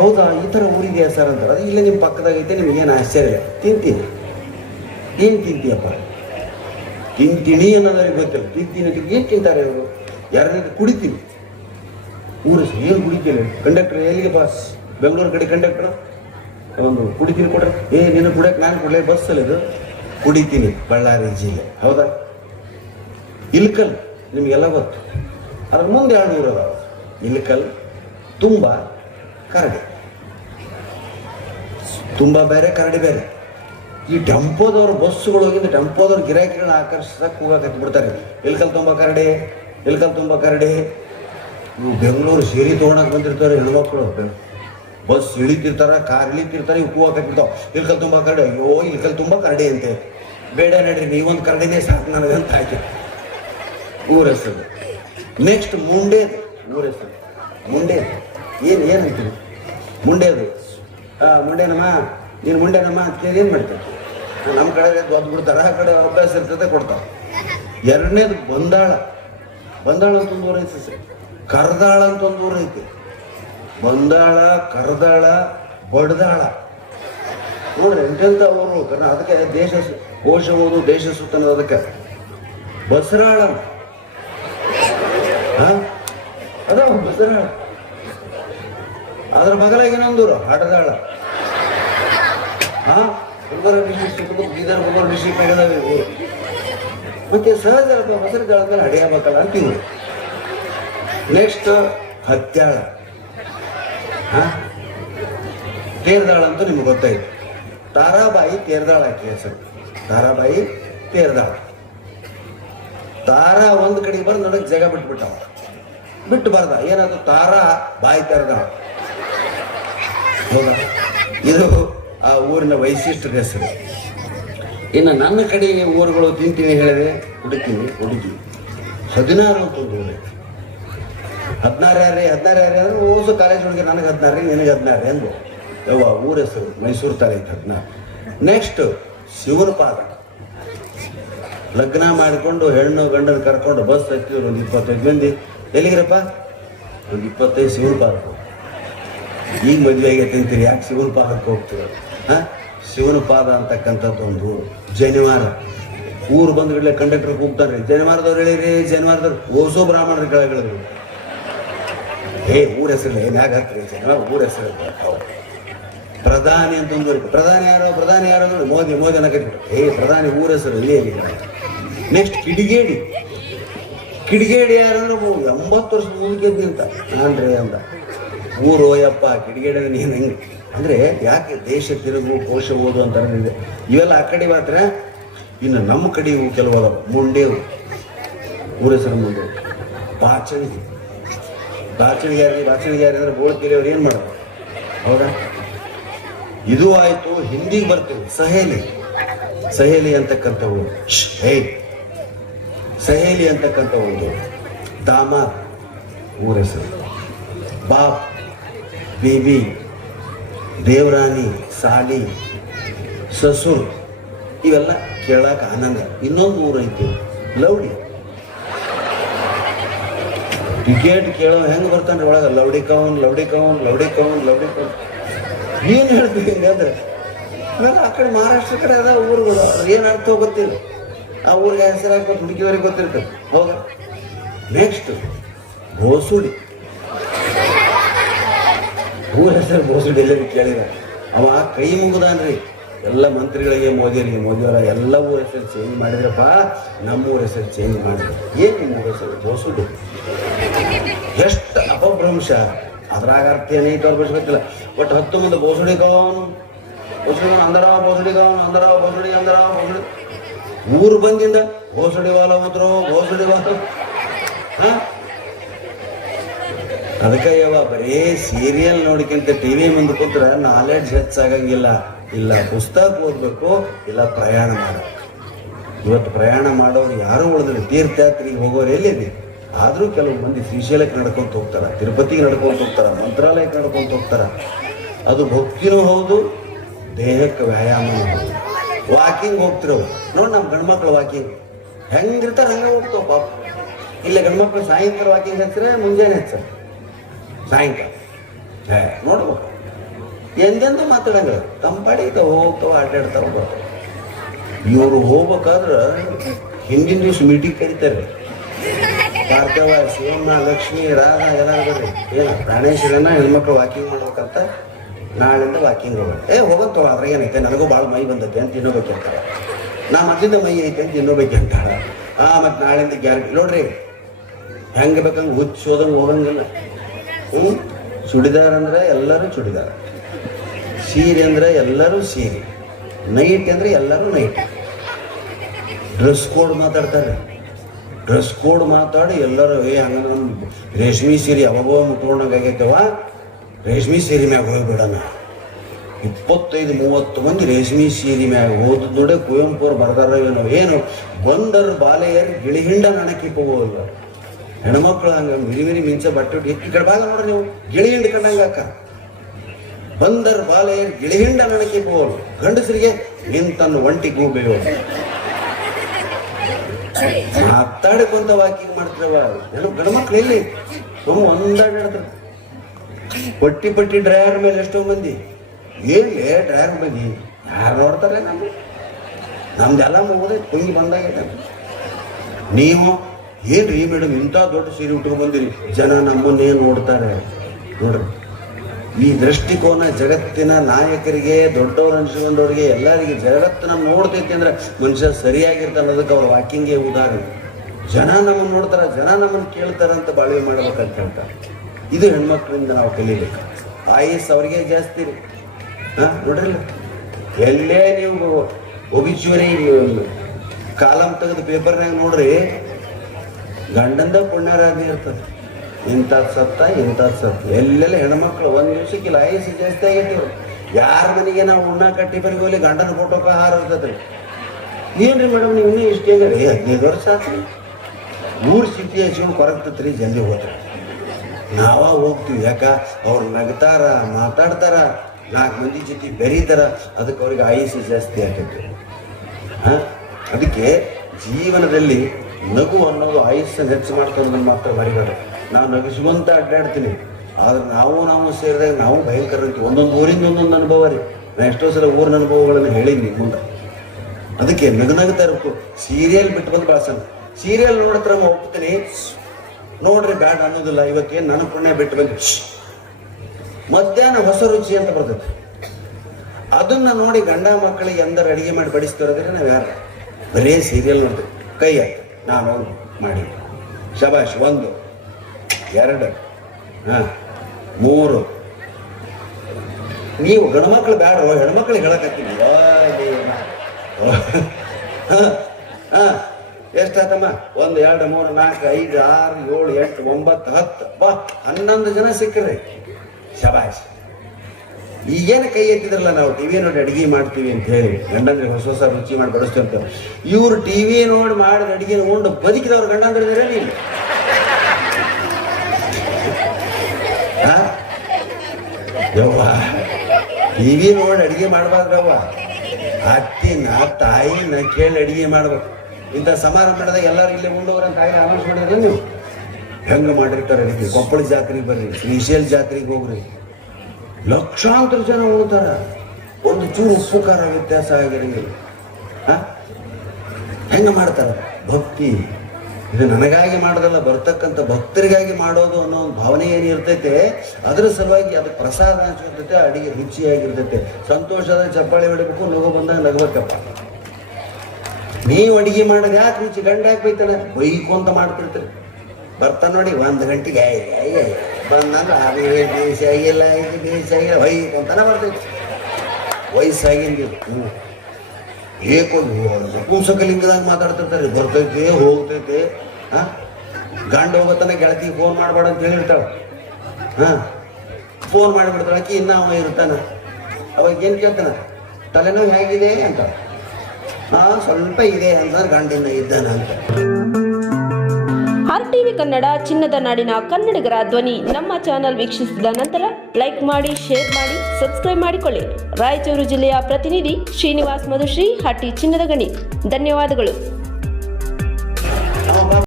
ಹೌದಾ ಈ ಥರ ಊರಿದೆಯಾ ಸರ್ ಅಂತಾರೆ. ಅದು ಇಲ್ಲ ನಿಮ್ಮ ಪಕ್ಕದಾಗೈತೆ, ನಿಮ್ಗೆ ಏನು ಆಶ್ಚರ್ಯ ಇಲ್ಲ. ತಿಂತೀನಿ. ಏನು ತಿಂತೀಯಪ್ಪ? ತಿಂತೀನಿ ಅನ್ನೋದವ್ರಿಗೆ ಗೊತ್ತಿಲ್ಲ. ತಿಂತೀನಿ ಏನು ತಿಂತಾರೆ ಅವರು? ಯಾರು ಕುಡಿತೀನಿ. ಊರು ಏನು ಕುಡಿತೀನಿ? ಕಂಡಕ್ಟರ್ ಎಲ್ಲಿಗೆ ಬಾಸ್? ಬೆಂಗಳೂರು ಕಡೆ ಕಂಡಕ್ಟರ್ ಒಂದು ಕುಡಿತೀನಿ ಕೊಡ್ರಿ. ನೀನು ಕುಡಿಯಕ್ಕೆ ನಾನು ಕೊಡಲೇ ಬಸ್ಸಲ್ಲಿ ಇದು ಕುಡಿತೀನಿ. ಬಳ್ಳಾರಿ ಜಿಲ್ಲೆ ಹೌದಾ? ಇಲ್ಕಲ್ ನಿಮಗೆಲ್ಲ ಗೊತ್ತು. ಅದ್ರ ಮುಂದೆ 2 ಊರು ಅದಾವ. ಇಲ್ಕಲ್, ತುಂಬ, ಕರಡಿ. ತುಂಬ ಬೇರೆ, ಕರಡಿ ಬೇರೆ. ಈ ಟೆಂಪೋದವ್ರು ಬಸ್ಸುಗಳು ಹೋಗಿದ್ದು ಟೆಂಪೋದವ್ರು ಗಿರಾಕಿಗಳನ್ನ ಆಕರ್ಷಿಸಕ್ಕೆ ಹೋಗಕ್ಕೆ ಬಿಡ್ತಾರೆ. ಇಲ್ಕಲ್ ತುಂಬ ಕರಡಿ, ಇಲ್ಕಲ್ ತುಂಬ ಕರಡಿ. ಇವು ಬೆಂಗಳೂರು ಸೇರಿ ತೊಗೊಳಕ್ಕೆ ಬಂದಿರ್ತಾರೆ ಹೆಣ್ಮಕ್ಳು. ಬಸ್ ಇಳಿತಿರ್ತಾರ, ಕಾರ್ ಇಳಿತಿರ್ತಾರೆ, ಇವು ಕೂಗಕ್ಕೆ ಬಿಡ್ತಾವ. ಇಲ್ಕಲ್ ತುಂಬ ಕರಡಿ. ಅಯ್ಯೋ ಇಲ್ಕಲ್ ತುಂಬ ಕರಡಿ ಅಂತೆ. ಬೇಡ ನಡ್ರಿ, ನೀವೊಂದು ಕರಡಿನೇ ಸಾಕು ನನಗಂತ ಆಯ್ತು. ಊರ ಹೆಸರು. ನೆಕ್ಸ್ಟ್ ಮುಂಡೇದು. ಊರ ಹೆಸರು ಮುಂಡೇದು. ಏನಂತೀವಿ? ಮುಂಡೇದು. ಮುಂಡೇನಮ್ಮ, ನೀನು ಮುಂಡೇನಮ್ಮ ಅಂತ ಕೇಳಿ ಏನು ಮಾಡ್ತಾರೆ? ನಮ್ಮ ಕಡೆ ಒದ್ದು ಬಿಡ್ತಾರೆ, ಆ ಕಡೆ ಅಭ್ಯಾಸ ಇರ್ತದೆ ಕೊಡ್ತಾರೆ. 2ನೇದು ಬಂದಾಳ. ಬಂದಾಳ ಅಂತ ಒಂದು ಊರು ಐತಿ ಸರ್. ಕರ್ದಾಳ ಅಂತ ಒಂದು ಊರು ಐತಿ. ಬಂದಾಳ, ಕರ್ದಾಳ, ಬಡ್ದಾಳ ನೋಡ್ರಿ ಎಂತೆಂಥ ಊರು. ಕಾರಣ ಅದಕ್ಕೆ ದೇಶ ಕೋಶ ಓದು ದೇಶ ಸುತ್ತನ. ಅದಕ್ಕೆ ಬಸರಾಳ ಅದ ಬಸರಾಳ. ಅದ್ರ ಮಗಲಾಗ ಇನ್ನೊಂದೂರು ಹಡದಾಳ. ಬೀದರ್ ಬಳ್ಳಾರಿ ಡಿಸ್ಟ್ರಿಕ್ಟ್ ಆಗಿದಾವೆ ಊರು. ಮತ್ತೆ ಸಹಜ ಬಸರದಾಳ ಮೇಲೆ ಹಡಿಯಬೇಕಲ್ಲ ಅಂತೀವಿ. ನೆಕ್ಸ್ಟ್ ಹತ್ಯಾಳ. ತೇರ್ದಾಳ ಅಂತೂ ನಿಮ್ಗೆ ಗೊತ್ತಾಯ್ತು. ತಾರಾಬಾಯಿ ತೇರ್ದಾಳ ಆಕೆ ಹೆಸರು. ತಾರಾಬಾಯಿ ತೇರ್ದಾಳ. ತಾರಾ ಒಂದು ಕಡೆಗೆ ಬಂದು ನನಗೆ ಜಾಗ ಬಿಟ್ಬಿಟ್ಟವ. ಬಿಟ್ಟು ಬಾರ್ದ ಏನಾದ್ರು ತಾರಾ ಬಾಯಿ ತೆರೆದಾಳ. ಹೌದಾ? ಇದು ಆ ಊರಿನ ವೈಶಿಷ್ಟ್ಯದ ಹೆಸರು. ಇನ್ನು ನನ್ನ ಕಡೆಗೆ ಊರುಗಳು ತಿಂತೀನಿ ಹೇಳಿದೆ, ಹುಡುಕೀನಿ 16 ಅಂತ ಒಂದು ಊರು. 16 ಯಾರೇ ಅಂದ್ರೆ ಓಸು ಕಾಲೇಜ್ ಹುಡುಗಿ. ನನಗೆ 16, ನಿನಗೆ 16 ಎಂದು ಯವ್ವ ಊರ ಹೆಸರು. ಮೈಸೂರು ತಾಲೂಕು 16. ನೆಕ್ಸ್ಟ್ ಶಿವನ ಪಾದ. ಲಗ್ನ ಮಾಡಿಕೊಂಡು ಹೆಣ್ಣು ಗಂಡನ ಕರ್ಕೊಂಡು ಬಸ್ ಹತ್ತಿದ್ರು ಒಂದು 25 ಮಂದಿ. ಎಲ್ಲಿಗಿರಪ್ಪ? ಒಂದು 25 ಶಿವನ ಪಾದಕ್ಕೆ. ಈಗ ಮದುವೆ ಆಗೈತೆ ಅಂತೀರಿ, ಯಾಕೆ ಶಿವನ ಪಾದಕ್ಕೆ ಹೋಗ್ತೀರ? ಶಿವನ ಪಾದ ಅಂತಕ್ಕಂಥದ್ದು ಒಂದು ಜನಿವಾರ. ಊರು ಬಂದ್ಗಡ್ಲೆ ಕಂಡಕ್ಟರ್ ಕೂಗ್ತಾರೆ, ಜನಿವಾರದವ್ರು ಹೇಳಿರಿ, ಜನಿವಾರದವ್ರು ಓಸೋ ಬ್ರಾಹ್ಮಣರ ಕೆಳಗಿಳಿದ್ರು. ಊರ ಹೆಸರು ಏನು ಯಾಕೆ ಹಾಕ್ರಿ? ಜನಿವಾರ ಊರ ಹೆಸರು. ಪ್ರಧಾನಿ ಅಂತ ಒಂದು ಪ್ರಧಾನಿ ಯಾರೋ ನೋಡಿ ಮೋದಿ ಅನ್ನಕತ್ಬಿಟ್ಟು. ಪ್ರಧಾನಿ ಊರ ಹೆಸರು ಇಲ್ಲಿ. ನೆಕ್ಸ್ಟ್ ಕಿಡಿಗೇಡಿ. ಕಿಡಿಗೇಡಿ ಯಾರಂದ್ರೆ 80 ವರ್ಷದ ಮುಗಿದ್ದಿ ಅಂತ ನಾನ್ರಿ ಅಂದ. ಊರು ಯಪ್ಪ ಕಿಡಿಗೇಡಿ ನೀನು ಹೆಂಗೆ ಅಂದರೆ ಯಾಕೆ ದೇಶ ತಿರುಗು ಕೋಶ ಓದು ಅಂತ ಇದೆ. ಇವೆಲ್ಲ ಆ ಕಡೆ ಮಾತ್ರ. ಇನ್ನು ನಮ್ಮ ಕಡೆ ಇವು ಕೆಲವು ಅದಾವ. ಮುಂಡೇವು ಊರ ಹೆಸರು ಮುಂದೆ. ಬಾಚಣಿಗೆ. ಬಾಚಣಿಗೆ ಅಂದರೆ ಬೋಳ್ಕೆರೆಯವ್ರು ಏನು ಮಾಡೋದು? ಹೌದಾ? ಇದು ಆಯಿತು. ಹಿಂದಿಗೆ ಬರ್ತೀವಿ. ಸಹೇಲಿ ಅಂತಕ್ಕಂಥವು. ಸಹೇಲಿ ಅಂತಕ್ಕಂಥವು. ದಾಮಾದ್ ಊರ ಹೆಸರು. ಬಾಪ್, ಬೇಬಿ, ದೇವರಾಣಿ, ಸಾಲಿ, ಸಸುರ್ ಇವೆಲ್ಲ ಕೇಳಕ್ಕೆ ಆನಂದ. ಇನ್ನೊಂದು ಊರು ಐತಿ ಲೌಡಿ. ಟಿಕೆಟ್ ಕೇಳೋ ಹೆಂಗೆ ಬರ್ತಾನೆ ಒಳಗೆ? ಲೌಡಿ ಕೌನ್ ಏನು ಹೇಳ್ತೀವಿ ಹಿಂಗೆ ಅಂದ್ರೆ? ಆ ಕಡೆ ಮಹಾರಾಷ್ಟ್ರ ಕಡೆ ಅದ ಊರುಗಳು. ಏನು ಅರ್ಥ ಗೊತ್ತಿಲ್ಲ. ಆ ಊರಿಗೆ ಹೆಸರು ಹಾಕ್ಬೋದು, ಹುಡುಗಿಯವರಿಗೆ ಗೊತ್ತಿರ್ತದೆ. ಹೌದಾ? ನೆಕ್ಸ್ಟ್ ಬೋಸುಡಿ. ಊರ ಹೆಸರು ಬೋಸುಡಿ. ಎಲ್ಲರಿಗೂ ಕೇಳಿದ ಅವ ಕೈ ಮುಗಿದಾನ್ರಿ ಎಲ್ಲ ಮಂತ್ರಿಗಳಿಗೆ, ಮೋದಿಯವರ ಎಲ್ಲ ಊರ ಹೆಸರು ಚೇಂಜ್ ಮಾಡಿದ್ರಪ್ಪ. ನಮ್ಮ ಊರ ಹೆಸರು ಚೇಂಜ್ ಮಾಡಿದ್ರು. ಏನು ನಿಮ್ಮ ಊರ ಹೆಸರು? ಬೋಸುಡಿ. ಎಷ್ಟು ಅಪಭ್ರಂಶ. ಅದ್ರಾಗ ಅರ್ಥ ಏನೈತೆ ಅವ್ರು ಗೊತ್ತಿಲ್ಲ. ಒಟ್ಟು 10 ಮಂದಿ ಬೋಸುಡಿಗವನು ಬೋಸುಡಿ. ಊರು ಬಂದಿಂದ ಬೋಸುಡಿ ವಾಲ ಮಾತ್ರ ಬೋಸುಡಿ ವಾಲ. ಅದಕ್ಕೆ ಬರೀ ಸೀರಿಯಲ್ ನೋಡಿಕಿಂತ ಟಿವಿ ಮುಂದೆ ಕೂತ್ರೆ ನಾಲೆಡ್ಜ್ ಹೆಚ್ಚಾಗಂಗಿಲ್ಲ. ಇಲ್ಲ ಪುಸ್ತಕ ಓದಬೇಕು, ಇಲ್ಲ ಪ್ರಯಾಣ ಮಾಡಬೇಕು. ಇವತ್ತು ಪ್ರಯಾಣ ಮಾಡೋರು ಯಾರೂ ಉಳಿದಿಲ್ಲ. ತೀರ್ಥಯಾತ್ರೆಗೆ ಹೋಗೋರು ಎಲ್ಲಿದೆ? ಆದರೂ ಕೆಲವು ಮಂದಿ ಶ್ರೀಶೈಲಕ್ಕೆ ನಡ್ಕೊಂತ ಹೋಗ್ತಾರೆ, ತಿರುಪತಿಗೆ ನಡ್ಕೊಂತ ಹೋಗ್ತಾರೆ, ಮಂತ್ರಾಲಯಕ್ಕೆ ನಡ್ಕೊಂತ ಹೋಗ್ತಾರೆ. ಅದು ಭಕ್ತಿನೂ ಹೌದು, ದೇಹಕ್ಕೆ ವ್ಯಾಯಾಮನೂ ಹೌದು. ವಾಕಿಂಗ್ ಹೋಗ್ತಿರೋರು ನೋಡಿ. ನಮ್ಮ ಗಂಡ್ಮಕ್ಳು ವಾಕಿಂಗ್ ಹೆಂಗಿರ್ತಾರೆ ಹಂಗೆ ಹೋಗ್ತಾವ ಪಾಪ. ಇಲ್ಲ ಗಂಡ್ಮಕ್ಳು ಸಾಯಂಕಾಲ ವಾಕಿಂಗ್ ಹಚ್ಚಿದ್ರೆ ಮುಂಜಾನೆ ಹಚ್ಚಾರೆ ಸಾಯಂಕಾಲ ನೋಡ್ಬೇಕು. ಎಂದೆಂದು ಮಾತಾಡಂಗ ತಂಪಾಡಿ ಹೋಗ್ತಾವ ಅಡ್ಡಾಡ್ತಾವ ಬರ್ತಾವ. ಇವರು ಹೋಗ್ಬೇಕಾದ್ರೆ ಹಿಂದಿನ ದಿವ್ಸ ಮೀಟಿಂಗ್ ಕರೀತಾರೆ. ಭಾರ್ಗವ, ಶಿವಮ್ಮ, ಲಕ್ಷ್ಮಿ, ರಾಧ ಎಲ್ಲ ಬರ್ರಿ. ಏನು ಪ್ರಾಣೇಶ್ವರನ ಹೆಣ್ಮಕ್ಳು ವಾಕಿಂಗ್ ಮಾಡ್ಬೇಕಂತ ನಾಳಿಂದ ವಾಕಿಂಗ್ ಹೋಗೋದು. ಹೋಗಂತ ಅದ್ರಾಗ ಏನೈತೆ, ನನಗೂ ಭಾಳ ಮೈ ಬಂದೈತೆ ಅಂತ ಇನ್ನೋಬೇಕಂತಾರೆ. ನಾ ಮೊದಲಿಂದ ಮೈ ಐತೆ ಅಂತ ಇನ್ನೋಬೇಕಂತಾಳ. ಮತ್ತು ನಾಳಿಂದ ಗ್ಯಾರಂಟಿ ನೋಡ್ರಿ, ಹೆಂಗೆ ಬೇಕಂಗೆ ಹುಚ್ಚೋದಂಗೆ ಹೋಗಂಗಿಲ್ಲ. ಚೂಡಿದಾರ ಅಂದ್ರೆ ಎಲ್ಲರೂ ಚೂಡಿದಾರ, ಸೀರೆ ಅಂದ್ರೆ ಎಲ್ಲರೂ ಸೀರೆ, ನೈಟ್ ಅಂದ್ರೆ ಎಲ್ಲರೂ ನೈಟ್. ಡ್ರೆಸ್ ಕೋಡ್ ಮಾತಾಡ್ತಾರೆ. ಡ್ರೆಸ್ ಕೋಡ್ ಮಾತಾಡಿ ಎಲ್ಲರೂ ಹಂಗ ನಮ್ಮ ರೇಷ್ಮೆ ಸೀರೆ ಯಾವಾಗೋ ಮುಟ್ಕೊಂಡಂಗೆ ಆಗೈತವ, ರೇಷ್ಮೆ ಸೀರೆ ಮ್ಯಾಗ ಹೋಗ್ಬಿಡೋಣ. 25-30 ಮಂದಿ ರೇಷ್ಮೆ ಸೀರೆ ಮ್ಯಾಗ ಹೋದ ನೋಡೆ ಕುವೆಂಪು ಅವ್ರು ಬರ್ದಾರ ಏನು ಬಂದರ್ ಬಾಲೆಯರ್ ಗಿಳಿಹಿಂಡ ನನಕಿ ಹೋಗಲ್ಲ. ಹೆಣ್ಮಕ್ಳು ಹಂಗ ಮಿರಿ ಮಿಂಚ ಬಟ್ಟೆ ಈ ಕಡೆ ಭಾಗ ನೋಡ್ರಿ ನೀವು, ಗಿಳಿಹಿಂಡ ಕಂಡಂಗ ಅಕ್ಕ. ಬಂದರ್ ಬಾಲೆಯರ್ ಗಿಳಿಹಿಂಡ ನನಕಿ ಹೋಗಲ್ಲ. ಗಂಡಸರಿಗೆ ನಿಂತನ್ನು ಒಂಟಿ ಗೂಬೆಯೋ ಮಾತಾಡ್ಕೊಂತ ವಾಕಿಂಗ್ ಮಾಡ್ತಾರವ. ಗಂಡ್ಮಕ್ಳು ಎಲ್ಲಿ ಸುಮ್ಮ ಒಂದಾಡ್ತಾರೆ. ಪಟ್ಟಿ ಡ್ರೈವರ್ ಮೇಲೆ ಎಷ್ಟೋ ಮಂದಿ ಏನ್ಲೇ ಡ್ರೈವರ್ ಮಂದಿ ಯಾರು ನೋಡ್ತಾರೆ? ನಮ್ದೆಲ್ಲ ಮುಗಿದ ಕುಂಗಿ ಬಂದಾಗೈತೆ. ನೀವು ಏನ್ರಿ ಮೇಡಮ್ ಇಂಥ ದೊಡ್ಡ ಸೀರೆ ಉಟ್ಕೊಂಡು ಬಂದಿರಿ, ಜನ ನಮ್ಮನ್ನೇ ನೋಡ್ತಾರೆ ನೋಡ್ರಿ. ಈ ದೃಷ್ಟಿಕೋನ ಜಗತ್ತಿನ ನಾಯಕರಿಗೆ, ದೊಡ್ಡವ್ರು ಅನ್ಸ್ಕೊಂಡವ್ರಿಗೆ, ಎಲ್ಲರಿಗೆ ಜಗತ್ತು ನಮ್ಮ ನೋಡ್ತೈತಿ ಅಂದ್ರೆ ಮನುಷ್ಯ ಸರಿಯಾಗಿರ್ತಾನೆ. ಅದಕ್ಕೆ ಅವ್ರ ವಾಕಿಂಗೇ ಉದಾಹರಣೆ. ಜನ ನಮ್ಮನ್ನು ನೋಡ್ತಾರ, ಜನ ನಮ್ಮನ್ನು ಕೇಳ್ತಾರ ಅಂತ ಬಾಳ್ವೆ ಮಾಡ್ಬೇಕಂತ ಹೇಳ್ತಾರೆ. ಇದು ಹೆಣ್ಮಕ್ಳಿಂದ ನಾವು ಕಲಿಬೇಕು. ಆಯಸ್ ಅವ್ರಿಗೆ ಜಾಸ್ತಿ ರೀ. ನೋಡ್ರಿಲ್ಲ, ಎಲ್ಲೇ ನೀವು ಒಬಿಚುವರಿ ಕಾಲಂ ತೆಗೆದು ಪೇಪರ್ನಾಗ ನೋಡ್ರಿ, ಗಂಡಂದ ಪುಣ್ಯರಾಗಿ ಇರ್ತದೆ. ಇಂಥದ್ದು ಸತ್ತ ಎಲ್ಲೆಲ್ಲ ಹೆಣ್ಮಕ್ಳು ಒಂದು ದಿವ್ಸಕ್ಕಿಲ್ಲ ಆಯಸ್ಸು ಜಾಸ್ತಿ ಆಗೈತಿ. ಯಾರ ಮನೆಗೆ ನಾವು ಉಣ್ಣ ಕಟ್ಟಿ ಬರಿಗೆ ಹೋಗ್ಲಿ ಗಂಡನ ಫೋಟೋಕ ಹಾರ ಇರ್ತದೆ. ಏನ್ರಿ ಮೇಡಮ್ ನೀವು ಇನ್ನೂ ಇಷ್ಟೇ ರೀ, 15 ವರ್ಷ ಆತ್ರಿ. 3 ಸಿಚುಯೇಷನ್ ಕೊರಗ್ತತ್ರಿ, ಜಲ್ದಿ ಹೋಗ್ತಾರೆ. ನಾವ ಹೋಗ್ತೀವಿ, ಯಾಕ ಅವ್ರು ನಗ್ತಾರ, ಮಾತಾಡ್ತಾರ, 4 ಮಂದಿ ಜೊತೆ ಬೆರೀತಾರ. ಅದಕ್ಕೆ ಅವ್ರಿಗೆ ಆಯಸ್ಸು ಜಾಸ್ತಿ ಆಗ್ತೈತಿ. ಅದಕ್ಕೆ ಜೀವನದಲ್ಲಿ ನಗು ಅನ್ನೋದು ಆಯಸ್ಸನ್ನು ಹೆಚ್ಚು ಮಾಡ್ತಾರೋದನ್ನು ಮಾತ್ರ ಮರಿಬೇಡ. ನಾವು ನಗಿಸುವಂತ ಅಡ್ಡಾಡ್ತೀನಿ, ಆದ್ರೆ ನಾವು ಸೇರಿದಾಗ ನಾವು ಭಯಂಕರ ಇರ್ತೀವಿ. ಒಂದೊಂದು ಊರಿಂದ ಒಂದೊಂದು ಅನುಭವ ರೀ. ನಾನು ಎಷ್ಟೋ ಸಲ ಊರಿನ ಅನುಭವಗಳನ್ನು ಹೇಳೀನಿ ಮುಂದೆ. ಅದಕ್ಕೆ ನಗನಗ್ತಾ ಇರಬೇಕು. ಸೀರಿಯಲ್ ಬಿಟ್ಟು ಬಂದು ಬಳಸೋಣ. ಸೀರಿಯಲ್ ನೋಡ್ತಾರ ಒಪ್ತೀನಿ, ನೋಡ್ರಿ ಬ್ಯಾಡ ಅನ್ನೋದಿಲ್ಲ. ಇವತ್ತೇನು ನನ್ನ ಪುಣ್ಯ ಬಿಟ್ಟು ಬಂದು ಮಧ್ಯಾಹ್ನ ಹೊಸ ರುಚಿ ಅಂತ ಬರ್ತೈತಿ. ಅದನ್ನ ನೋಡಿ ಗಂಡ ಮಕ್ಕಳಿಗೆ ಎಂದರ ಅಡಿಗೆ ಮಾಡಿ ಬಡಿಸ್ತಿರೋದ್ರೆ ನಾವು ಯಾರು ಬರೀ ಸೀರಿಯಲ್ ನೋಡ್ತೀವಿ. ಕೈ ಆಯ್ತು, ನಾನು ಮಾಡಿ ಶಬಾಷ್, 1 2 3. ನೀವು ಗಂಡ್ಮಕ್ಳು ಬೇಡ, ಹೆಣ್ಮಕ್ಳಿಗೆ ಹೇಳಕತ್ತೀನಿ. ಎಷ್ಟಾತಮ್ಮ? 1 2 3 4 5 6 7 8 9 10 11 ಜನ ಸಿಕ್ಕರೆ ಶಬಾಷ್. ಈಗೇನು ಕೈ ಎತ್ತಿದ್ರಲ್ಲ, ನಾವು ಟಿವಿ ನೋಡಿ ಅಡಿಗೆ ಮಾಡ್ತೀವಿ ಅಂತ ಹೇಳಿ ಗಂಡಂದ್ರೆ ಹೊಸ ರುಚಿ ಮಾಡಿ ಬಡಿಸ್ತೀವಿ ಅಂತ. ಇವ್ರು ಟಿವಿ ನೋಡಿ ಮಾಡಿದ ಅಡಿಗೆ ನೋಡು ಬದುಕಿದವ್ರು ಗಂಡಂದ್ರಿದ್ರೆ ನೀವು ಯವ್ವ ಟಿವಿ ನೋಡಿ ಅಡಿಗೆ ಮಾಡ್ಬಾರ್ದವ್ವ. ಅತ್ತಿನ ತಾಯಿನ ಕೇಳಿ ಅಡಿಗೆ ಮಾಡ್ಬೇಕು. ಇಂಥ ಸಮಾರಂಭದಾಗ ಎಲ್ಲರೂ ಇಲ್ಲೇ ಉಂಡೋಗ್ರ ಅಂತ ತಾಯಿ ಆಮೇಲೆ ಮಾಡಿದ್ರೆ ನೀವು ಹೆಂಗೆ ಮಾಡಿರ್ತಾರೆ ಅಡಿಗೆ. ಕೊಪ್ಪಳ ಜಾತ್ರೆಗೆ ಬರ್ರಿ, ಶ್ರೀಶೈಲ ಜಾತ್ರೆಗೆ ಹೋಗ್ರಿ, ಲಕ್ಷಾಂತರ ಜನ ಉಳ್ತಾರ. ಒಂದು ಚೂರು ಉಪ್ಪು ಖಾರ ವ್ಯತ್ಯಾಸ ಆಗಿರಂಗಿಲ್ಲ. ಹೆಂಗೆ ಮಾಡ್ತಾರ? ಭಕ್ತಿ. ಇದು ನನಗಾಗಿ ಮಾಡೋದಲ್ಲ, ಬರ್ತಕ್ಕಂಥ ಭಕ್ತರಿಗಾಗಿ ಮಾಡೋದು ಅನ್ನೋ ಒಂದು ಭಾವನೆ ಏನು ಇರ್ತೈತೆ, ಅದರ ಸಲುವಾಗಿ ಅದು ಪ್ರಸಾದ ಹಂಚ್ಕೊತೈತೆ, ಅಡಿಗೆ ರುಚಿಯಾಗಿರ್ತೈತೆ. ಸಂತೋಷದ ಚಪ್ಪಾಳೆ ಹೊಡಿಬೇಕು, ನಗು ಬಂದಾಗ ನಗಬೇಕಪ್ಪ. ನೀವು ಅಡಿಗೆ ಮಾಡೋದು ಯಾಕೆ ರುಚಿ? ಗಂಡ ಯಾಕೆ ಬೈತಾನೆ? ಬೈಕೊಂತ ಮಾಡ್ತಿರ್ತೀರಿ. ಬರ್ತಾನೆ ನೋಡಿ 1 ಗಂಟೆಗೆ ಬಂದಂದ್ರೆ ಅದು ಬೇಸಿ ಆಗಿಲ್ಲ, ಇದು ಬೇಸಿ ಆಗಿಲ್ಲ, ಬೈಕೊಂತಾನೆ ಬರ್ತೈತಿ. ವಯಸ್ಸಾಗಿಂದು ನಪುಂಸಕಲಿಂಗದಾಗ ಮಾತಾಡ್ತಿರ್ತಾರೆ. ಬರ್ತೈತೆ ಹೋಗ್ತೈತೆ. ಗಂಡ ಹೋಗತ್ತಾನೆ, ಗೆಳತಿ ಫೋನ್ ಮಾಡಬೇಡ ಅಂತ ಹೇಳಿರ್ತಾಳೆ. ಫೋನ್ ಮಾಡಿಬಿಡ್ತಾಳೆ ಆಕಿ. ಇನ್ನ ಅವ ಇರ್ತಾನ, ಅವಾಗ ಏನು ಕೇಳ್ತಾನ? ತಲೆನೋವು ಹೇಗಿದೆ ಅಂತ. ಸ್ವಲ್ಪ ಇದೆ ಅಂತಂದ್ರೆ ಗಂಡಿನ ಇದ್ದಾನ ಅಂತ. RTV ಕನ್ನಡ, ಚಿನ್ನದ ನಾಡಿನ ಕನ್ನಡಿಗರ ಧ್ವನಿ. ನಮ್ಮ ಚಾನಲ್ ವೀಕ್ಷಿಸಿದ ನಂತರ ಲೈಕ್ ಮಾಡಿ, ಶೇರ್ ಮಾಡಿ, ಸಬ್ಸ್ಕ್ರೈಬ್ ಮಾಡಿಕೊಳ್ಳಿ. ರಾಯಚೂರು ಜಿಲ್ಲೆಯ ಪ್ರತಿನಿಧಿ ಶ್ರೀನಿವಾಸ್ ಮಧುಶ್ರೀ, ಹಟ್ಟಿ ಚಿನ್ನದ ಗಣಿ. ಧನ್ಯವಾದಗಳು.